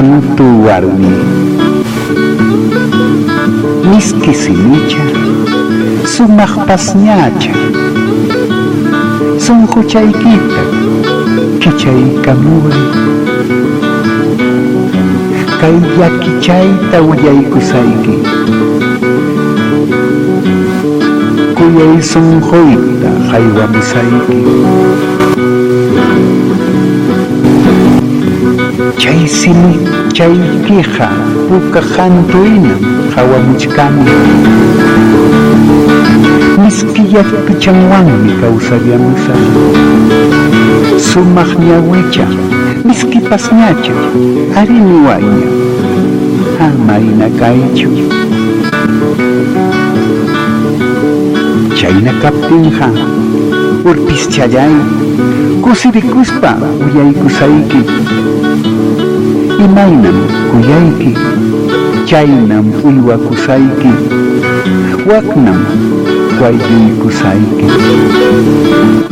Cantu warmi miski simicha sumaq pasñacha sunquchaykita kichaykamuray kay llakichayta willaykusayki kuyay sunquyta haywamusayki chay chaykiqa puka hantuynam hawamuchkani miski llakichanwanmi kawsallamusa sumaq ñawicha miski pasñacha arini wayña amayna kaychu chayna kaptinqa urpischallay kusirikuspa uyaykusayki imaynam kuyayki chaynam uywakusayki waknam wayluykusayki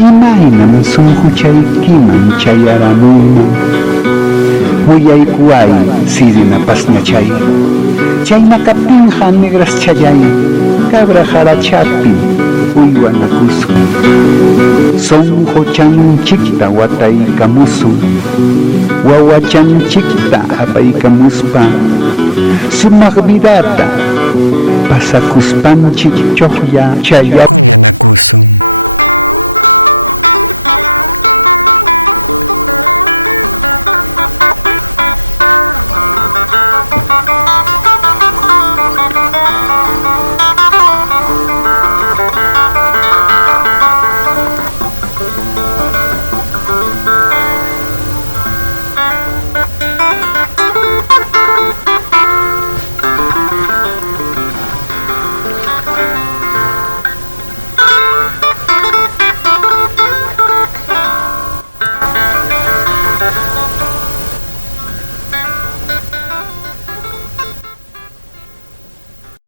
imaynam sunquchaykiman chayaramuyman uyaykuway sirina pasñachay chayna kaptinqa negraschallay cabra harachapi uywanakusqa sonqochanchikta wataykamusun wawachanchikta apaykamuspa sumaq vidata pasakuspanchik choqlla chayapuyanakusun